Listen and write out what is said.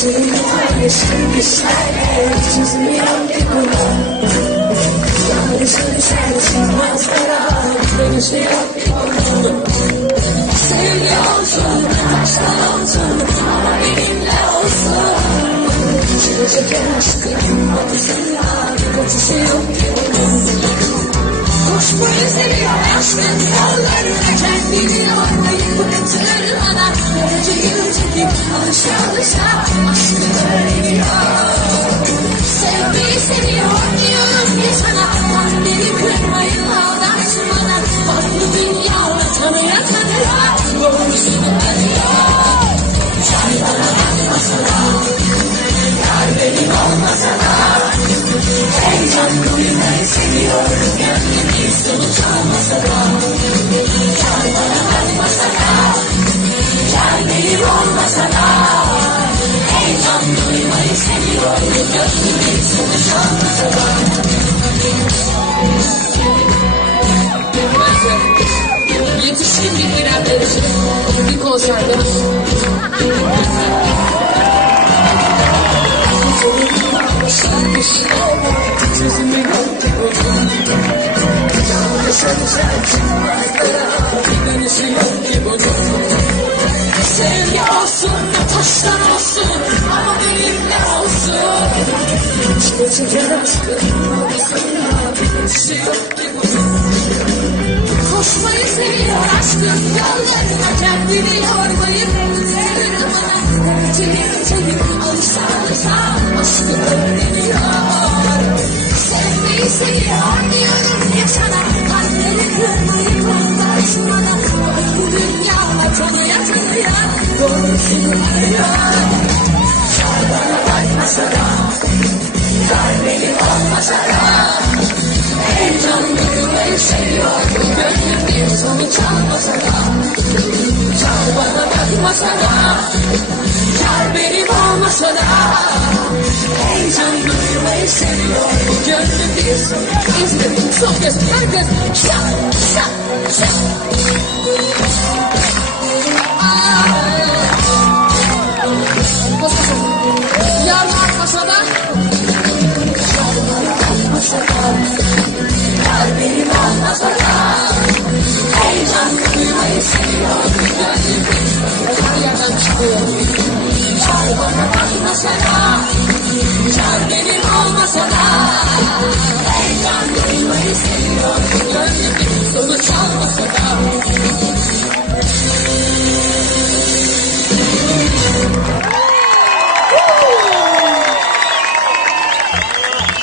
Geceyi katan yeşil işlerle Çizmeyen bir kulağım Yanlışa düşer çıkmaz beraber Dönüşmeyen bir kulağım Sevgi olsun, taşlar olsun Ama benimle olsun Çilecek en aşkın batısın Yetişkin İremler için bir konserde taşlar olsun Ama benimle olsun Koşmayı seviyor aşkın yollarına Kendini yormayı bana Tercihim çekip alışa alışa Aşkı öğreniyor Sevmeyi seviyor diyorum ya. sana Kalbini kırmayı kollarsın bana Bu dünya tanıya tanıya Arıyor Yar bana bakmasa da Yar benim olmasa da Heyecan duymayı seviyor. Gönlüm bir sonu çalmasa da Çal bana bakmasa da Yar benim olmasa da Heyecan duymayı seviyor Gönlüm bir sonu İzmir, Sofya, herkes Şak, şak, şak